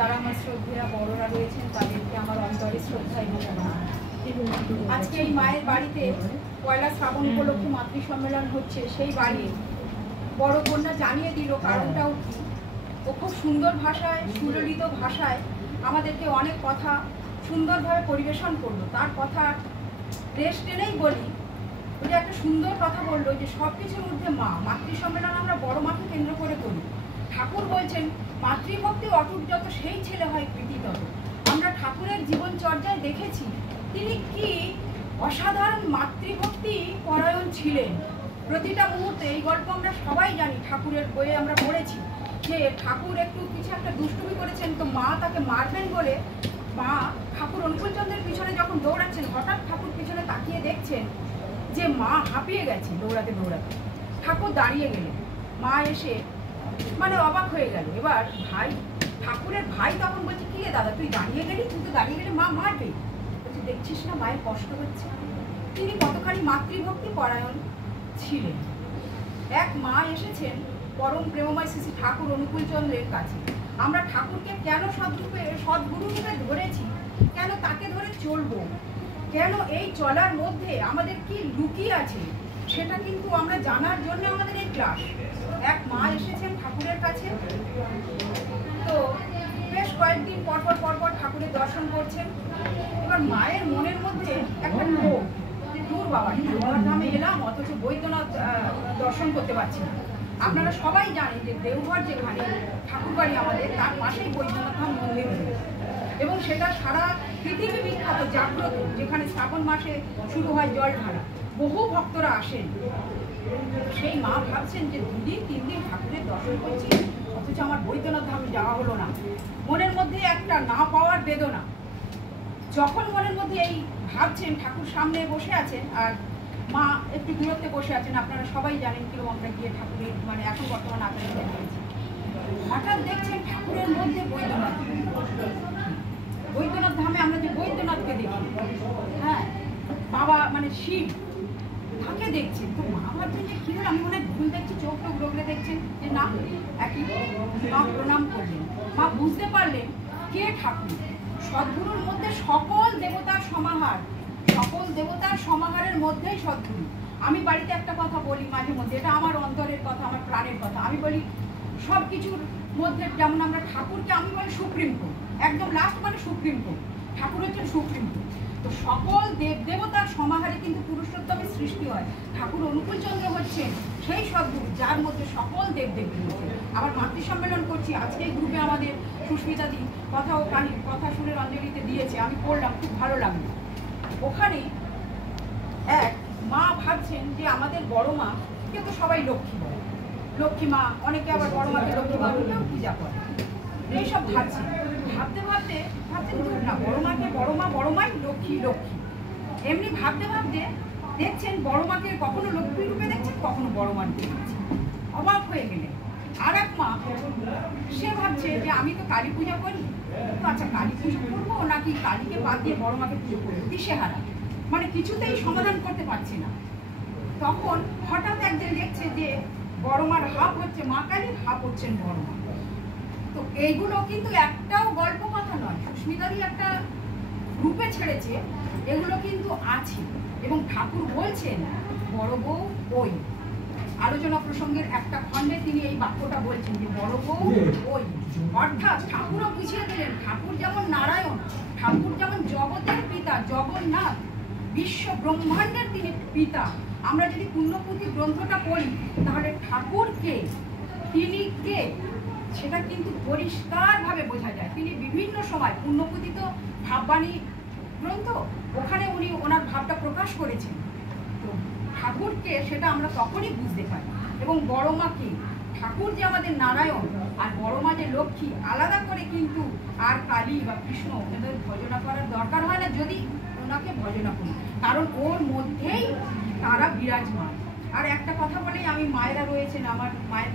যারা আমার শ্রদ্ধেয়া বড়রা রয়েছেন তাদেরকে আমার অন্তরে শ্রদ্ধা এবং আজকে এই মায়ের বাড়িতে পয়লা শ্রাবণ উপলক্ষে মাতৃ সম্মেলন হচ্ছে। সেই বাড়ি বড় কন্যা জানিয়ে দিল কারণটাও কি। ও খুব সুন্দর ভাষায়, সুললিত ভাষায় আমাদেরকে অনেক কথা সুন্দরভাবে পরিবেশন করলো। তার কথা দেশ টেনেই বলি, ওই যে একটা সুন্দর কথা বললো যে সব কিছুর মধ্যে মা। মাতৃ সম্মেলন আমরা বড় মাকে কেন্দ্র করে করি। ঠাকুর বলছেন মাতৃভক্তি অটুট যত সেই ছেলে হয় কৃতিতত। আমরা ঠাকুরের জীবনচর্যায় দেখেছি তিনি কি অসাধারণ মাতৃভক্তি পরায়ণ ছিলেন। প্রতিটা মুহূর্তে এই গল্প আমরা সবাই জানি, ঠাকুরের বইয়ে আমরা পড়েছি যে ঠাকুর একটু কিছু একটা দুষ্টুমি করেছেন, তো মা তাকে মারবেন বলে মা ঠাকুর অনুকূলচন্দ্রের পিছনে যখন দৌড়াচ্ছেন, হঠাৎ ঠাকুর পিছনে তাকিয়ে দেখছেন যে মা হাঁপিয়ে গেছে দৌড়াতে দৌড়াতে। ঠাকুর দাঁড়িয়ে গেলেন, মা এসে মানে অবাক হয়ে গেল। এবার ভাই, ঠাকুরের ভাই তখন বলছে কি রে দাদা তুই দাঁড়িয়ে গেলি, তুই তো দাঁড়িয়ে গেলে মা মারবে। বলছে দেখছিস না মায়ের কষ্ট হচ্ছে। তিনি কতখানি মাতৃভক্তি পরায়ণ ছিলেন। এক মা এসেছেন পরম প্রেমময় শ্রী ঠাকুর অনুকূলচন্দ্রের কাছে। আমরা ঠাকুরকে কেন সদ্গুরু রূপে ধরেছি, কেন তাকে ধরে চলবো, কেন এই চলার মধ্যে আমাদের কি লুকিয়ে আছে, সেটা কিন্তু আমরা জানার জন্য আমাদের এই ক্লাস। এক মা এসেছেন ঠাকুরের কাছে, তো বেশ কয়েকদিন পরপর ঠাকুরের দর্শন করছেন। এবার মায়ের মনের মধ্যে একটা ক্ষোভ, দূর বাবা ঠাকুরের ধামে এলাম অথচ বৈদ্যনাথ দর্শন করতে পারছি না। আপনারা সবাই জানেন যে দেওঘর যেখানে ঠাকুর বাড়ি আমাদের, তার পাশেই বৈদ্যনাথ ধাম মন্দির এবং সেটা সারা পৃথিবী বিখ্যাত জাগ্রত, যেখানে শ্রাবণ মাসে শুরু হয় জল ঢালা, বহু ভক্তরা আসেন। সেই মা ভাবছেন যে 2 দিন 3 দিন ঠাকুরের দর্শন করছি অথচ আমার বৈদ্যনাথ ধামে যাওয়া হলো না। মনের মধ্যে একটা না পাওয়ার বেদনা। যখন মনের মধ্যে এই ভাবছেন, ঠাকুর সামনে বসে আছেন আর মা একটু দূরত্বে বসে আছেন। আপনারা সবাই জানেন কিরকম আমরা গিয়ে ঠাকুরের মানে এখন বর্তমানে আপনারা দেখেছি। হঠাৎ দেখছেন ঠাকুরের মধ্যে বৈদ্যনাথ ধামে আমরা যে বৈদ্যনাথকে দেখি, হ্যাঁ বাবা মানে শিব, তাকে দেখছেন। তো মা ভাবছেন যে কি হল, আমি মনে হয় ভুল দেখছি, চোখ টোক রোগলে দেখছেন যে না একই। মা প্রণাম করলেন। মা বুঝতে পারলেন কে ঠাকুর। সদ্গুরুর মধ্যে সকল দেবতার সমাহার, সকল দেবতার সমাহারের মধ্যেই সদ্গুরু। আমি বাড়িতে একটা কথা বলি মাঝে মধ্যে, এটা আমার অন্তরের কথা, আমার প্রাণের কথা। আমি বলি সব কিছুর মধ্যে যেমন আমরা ঠাকুরকে আমি বলি সুপ্রিম কোর্ট, একদম লাস্ট মানে সুপ্রিম কোর্ট। ঠাকুর হচ্ছেন সুপ্রিম কোর্ট। তো সকল দেবতার সমাহারে কিন্তু পুরুষোত্তমের সৃষ্টি হয়। ঠাকুর অনুকূলচন্দ্র হচ্ছেন সেই সদ্গুরু যার মধ্যে সকল দেবদেবী রয়েছে। আবার মাতৃ সম্মেলন করছি, আজকে এই গ্রুপে আমাদের সুস্মিতা দি কথা ও কাহিনী কথা সুরের অঞ্জলিতে দিয়েছে, আমি পড়লাম, খুব ভালো লাগলো। ওখানে এক মা ভাবছেন যে আমাদের বড় মা কিন্তু সবাই লক্ষ্মী বলে, লক্ষ্মী মা, অনেকে আবার বড় মাকে লক্ষ্মী মা রূপেও পূজা করে। এইসব ভাবছেন, ভাবতে ভাবছেন দূর না, বড় মাকে বড় মাই লক্ষ্মী লক্ষ্মী, এমনি ভাবতে দেখছেন বড় মাকে কখনো লক্ষ্মী রূপে দেখছেন, কখনো বড় মা রূপে দেখছেন। অবাক হয়ে গেলেন। আর এক মা, সে ভাবছে যে আমি তো কালী পূজা করি, তো আচ্ছা কালী পুজো করবো নাকি কালীকে বাদ দিয়ে বড় মাকে পুজো করবো, দিশেহারা, মানে কিছুতেই সমাধান করতে পারছে না। তখন হঠাৎ একদিন দেখছে যে বড় মার হাফ হচ্ছে মা কালী, হাফ হচ্ছেন বড় মা। তো এইগুলো কিন্তু একটাও গল্প কথা নয়, সুস্মিতারই একটা রূপে ছেড়েছে, এগুলো কিন্তু আছে। এবং ঠাকুর বলছেন বড় বউ ওই আলোচনা প্রসঙ্গের একটা খণ্ডে তিনি এই বাক্যটা বলছেন যে বড় বউ ওই, অর্থাৎ ঠাকুরও বুঝিয়ে দিলেন ঠাকুর যেমন নারায়ণ, ঠাকুর যেমন জগতের পিতা, জগন্নাথ, বিশ্ব ব্রহ্মাণ্ডের তিনি পিতা। আমরা যদি পুণ্যপুঁথি গ্রন্থটা পড়ি তাহলে ঠাকুর কে, তিনি কে, সেটা কিন্তু পরিষ্কারভাবে বোঝা যায়। তিনি বিভিন্ন সময় পুণ্যপুঁথি তো ভাববাণী গ্রন্থ, ওখানে উনি ওনার ভাবটা প্রকাশ করেছেন। তো ঠাকুরকে সেটা আমরা তখনই বুঝতে পারি। এবং বড় মাকে, ঠাকুর যে আমাদের নারায়ণ আর বড় মা যে লক্ষ্মী, আলাদা করে কিন্তু আর কালী বা কৃষ্ণ এদের ভজনা করার দরকার হয় না যদি ওনাকে ভজনা করি, কারণ ওর মধ্যেই তারা বিরাজমান। আর একটা কথা বলেই আমি, মায়েরা রয়েছেন, আমার মায়ের